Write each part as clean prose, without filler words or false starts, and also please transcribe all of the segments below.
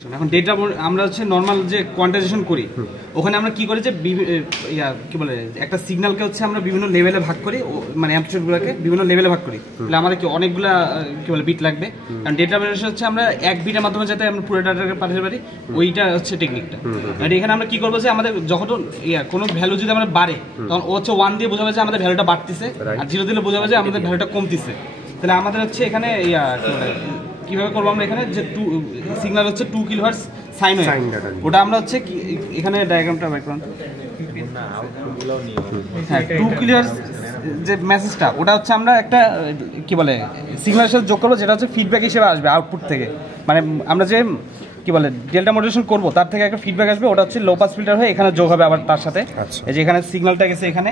এখন ডেটা আমরা হচ্ছে নর্মাল যে কোয়ান্টাইজেশন করি ওখানে আমরা কি করি যে কি বলে একটা সিগন্যালকে হচ্ছে আমরা বিভিন্ন লেভেলে ভাগ করি, মানে অ্যাম্পলিটিউডগুলোকে বিভিন্ন লেভেলে ভাগ করি। তাহলে আমাদের কি অনেকগুলা কি বলে বিট লাগবে, কারণ ডেটা ভ্যারিয়েশন হচ্ছে আমরা এক বিটের মাধ্যমে যাতে আমরা পুরো ডাটাকে পাঠাতে পারি, ওইটা হচ্ছে টেকনিকটা। আর এখানে আমরা কি করবো যে আমাদের যখন কোনো ভ্যালু যদি আমরা বাড়ে তখন ও হচ্ছে 1 দিয়ে বোঝাবে যে আমাদের ভ্যালুটা বাড়তেছে, আর 0 দিলে বোঝাবে যে আমাদের ভ্যালুটা কমতেছে। তাহলে আমাদের হচ্ছে এখানে কিভাবে করবো আমরা এখানে যে সিগন্যাল হচ্ছে 2 কিলোহার্টজ সাইন ওয়েভ, ওটা আমরা হচ্ছে এখানে ডায়াগ্রামটা বের করুন। হ্যাঁ, 2 কিলোহার্টজ যে মেসেজটা ওটা হচ্ছে আমরা একটা কি বলে সিগন্যালের সাথে যোগ করবো, যেটা হচ্ছে ফিডব্যাক হিসেবে আসবে আউটপুট থেকে। মানে আমরা যে কি বলে ডেল্টা মডুলেশন করবো তার থেকে একটা ফিডব্যাক আসবে, ওটা হচ্ছে লো পাস ফিল্টার হয়ে এখানে যোগ হবে আবার তার সাথে। এই যে এখানে সিগন্যালটা গেছে এখানে,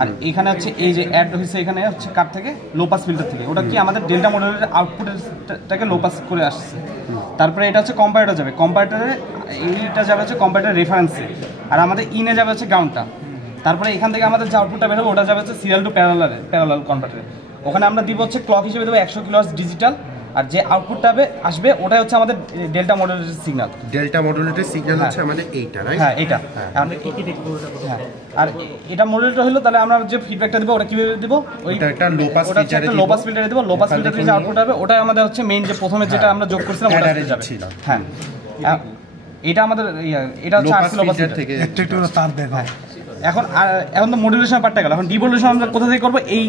আর এখানে হচ্ছে এই যে অ্যাড হয়েছে এখানে হচ্ছে কার থেকে, লো পাস ফিল্টার থেকে। ওটা কি আমাদের ডেল্টা মডুলেটের আউটপুটটাকে লো পাস করে আসছে। তারপরে এটা হচ্ছে কম্পারেটর যাবে, কম্পারেটরে এইটা যাবে হচ্ছে কম্পারেটর রেফারেন্সে, আর আমাদের ইনে যাবে হচ্ছে গ্রাউন্ডটা। তারপরে এখান থেকে আমাদের যে আউটপুটটা বেরোবে ওটা যাবে হচ্ছে সিরিয়াল টু প্যারালাল কনভার্টারে। ওখানে আমরা দিব হচ্ছে ক্লক হিসেবে দেবো 100 কিলোহার্টজ ডিজিটাল, আর যে আউটপুটটা আসবে ওটাই হচ্ছে আমাদের delta modulated signal. Delta modulated signal হচ্ছে আমাদের এইটা, রাইট? হ্যাঁ, এইটা। আমরা কি কি দেখব ওটা? হ্যাঁ, আর এটা মডুলেটর হলো, তাহলে আমরা যে ফিডব্যাকটা দেব ওটা কিভাবে দেব? ওইটা একটা লো পাস ফিল্টারে দেব, লো পাস ফিল্টারে দেব। লো পাস ফিল্টারে যে আউটপুট হবে ওটাই আমাদের হচ্ছে মেইন যে প্রথমে যেটা আমরা যোগ করছিলাম ওটা যাবে। হ্যাঁ, এটা আমাদের এটা হচ্ছে আরসি লো পাস ফিল্টার থেকে একটু তার দেন। হ্যাঁ, এখন তো মডুলেশন পার্টটা গেল, এখন ডিমডুলেশন আমরা কোথা থেকে করবো? এই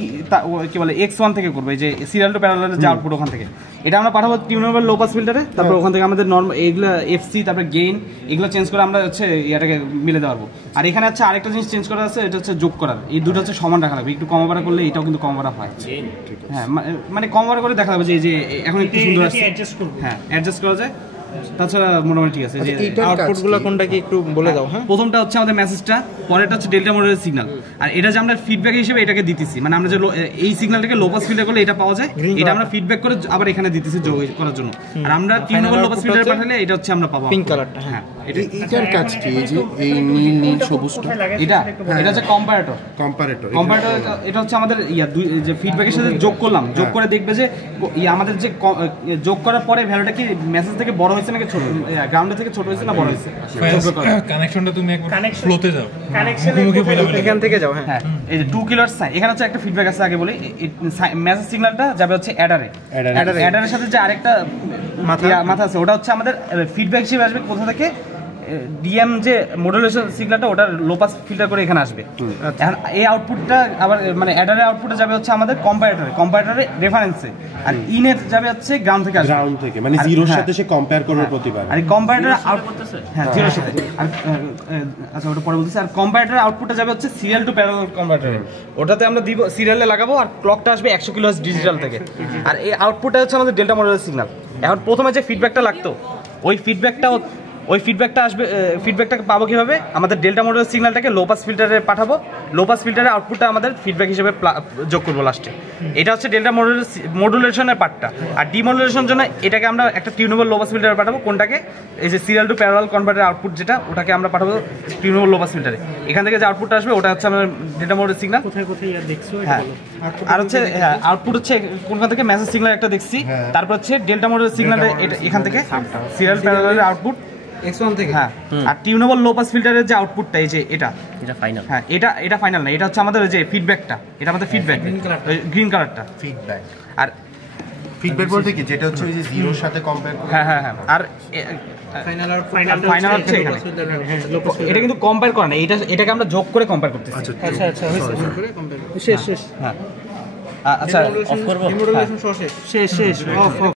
কি বলে X1 থেকে করবো, এই যে সিরিয়াল টু প্যারালালের যে আউটপুট ওখান থেকে। এটা আমরা পাঠাবো টিউনেবল লো পাস ফিল্টারে, তারপর ওখান থেকে আমাদের নর্মাল এইগুলো এফসি তারপরে গেইন এগুলো চেঞ্জ করে আমরা হচ্ছে এটাকে মিলে দেওয়া পারবো। আর এখানে হচ্ছে আরেকটা জিনিস চেঞ্জ করা আছে, এটা হচ্ছে যোগ করার। এই দুটো হচ্ছে সমান রাখা লাগবে, একটু কম বাড়া করলে এটাও কিন্তু কম বাড়া হয়। হ্যাঁ, মানে কম বাড়া করে দেখা যাবে যে এখন একটু সুন্দর আছে। হ্যাঁ, অ্যাডজাস্ট করা যায়। তাছাড়া মোটামুটি ঠিক আছে। যে আউটপুটগুলো কোনটা কি একটু বলে দাও। হ্যাঁ, প্রথমটা হচ্ছে আমাদের মেসেজটা, পরেরটা হচ্ছে ডেল্টা মডুলেটেড সিগন্যাল, আর এটা যে আমরা ফিডব্যাক হিসেবে এটাকে দিতেছি, মানে আমরা যে এই সিগন্যালটাকে লো পাস ফিল্টার করলে এটা পাওয়া যায়, এটা আমরা ফিডব্যাক করে আবার এখানে দিতেছি যোগ করার জন্য। আর আমরা টিউনেবল লো পাস ফিল্টারে পাঠালে এটা হচ্ছে আমরা পাবো পিঙ্ক কালারটা। হ্যাঁ, এটার কাজ কি? এই যে এই নীল সবুজটা, এটা হচ্ছে কম্পারেটর। এটা হচ্ছে আমাদের যে ফিডব্যাকের সাথে যোগ করলাম, যোগ করে দেখবে যে আমাদের যে যোগ করার পরে ভ্যালুটা কি মেসেজ থেকে বড় হয়েছে নাকি ছোট, গ্রাউন্ড থেকে ছোট হয়েছে না বড় হয়েছে। কানেকশনটা তুমি একবার ফ্লোতে যাও, এখান থেকে যাও। হ্যাঁ, এই যে 2 কিলোহার্টজ সাইন, এখানে হচ্ছে একটা ফিডব্যাক আছে। আগে বলি মেসেজ সিগন্যালটা যাবে হচ্ছে অ্যাডারের সাথে যে আরেকটা মাথা আছে, ওটা হচ্ছে আমাদের ফিডব্যাক হিসেবে আসবে কোথা থেকে, ডিএম যে মডুলেশন সিগন্যালটা ওটা লো পাস ফিল্টার করে এখানে আসবে। এখন এই আউটপুটটা আবার মানে অ্যাডারের আউটপুটে যাবে হচ্ছে আমাদের কম্পারেটরে রেফারেন্সে, আর ইনের যাবে হচ্ছে গ্রাউন্ড থেকে মানে জিরোর সাথে সে কম্পেয়ার করবে প্রতিবার। আর কম্পারেটর আউটপুট হ্যাঁ জিরোর সাথে, আর আচ্ছা ওটা পরে বলতেছি। আর কম্পারেটরের আউটপুটটা যাবে হচ্ছে সিরিয়াল টু প্যারালাল কনভার্টারে, ওটাতে আমরা দিব সিরিয়ালে লাগাবো, আর ক্লকটা আসবে 100 কিলোহার্টজ ডিজিটাল থেকে। আর এই আউটপুটটা হচ্ছে আমাদের ডেল্টা মডুলেটেড সিগন্যাল। এখন প্রথমে যে ফিডব্যাকটা লাগতো ওই ফিডব্যাকটা আসবে, ফিডব্যাকটাকে পাবো কীভাবে? আমাদের ডেল্টা মডুলেটেড সিগন্যালটাকে লো পাস ফিল্টারে পাঠাবো, লো পাস ফিল্টারে আউটপুটটা আমাদের ফিডব্যাক হিসেবে যোগ করবো লাস্টে। এটা হচ্ছে ডেল্টা মডুলেশনের পার্টটা। আর ডিমডুলেশনের জন্য এটাকে আমরা একটা টিউনেবল লো পাস ফিল্টারে পাঠাবো, কোনটাকে? এই যে সিরিয়াল টু প্যারালাল কনভার্টারের আউটপুট যেটা, ওটাকে আমরা পাঠাবো টিউনেবল লো পাস ফিল্টারে। এখান থেকে যে আউটপুটটা আসবে ওটা হচ্ছে আমাদের ডেল্টা মডুলেটেড সিগন্যাল। হ্যাঁ, আর হচ্ছে আউটপুট হচ্ছে কোনখান থেকে মেসেজ সিগন্যাল একটা দেখছি, তারপর হচ্ছে ডেল্টা মডুলেটেড সিগন্যাল এখান থেকে সিরিয়াল প্যারালালের আউটপুট X1 থেকে। হ্যাঁ, আর টিউনেবল লো পাস ফিল্টারের যে আউটপুটটা এই যে এটা ফাইনাল। হ্যাঁ, এটা ফাইনাল না, এটা হচ্ছে আমাদের যে ফিডব্যাকটা, এটা আমাদের ফিডব্যাক গ্রিন কালারটা ফিডব্যাক। আর ফিডব্যাক বলতে কি, যেটা হচ্ছে ওই যে জিরোর সাথে কম্পেয়ার করে। হ্যাঁ, আর ফাইনাল হচ্ছে এখানে। এটা কিন্তু কম্পেয়ার করে না, এটাকে আমরা যোগ করে কম্পেয়ার করতেছি। আচ্ছা শেষ। হ্যাঁ, আচ্ছা অফ করব। শেষ অফ।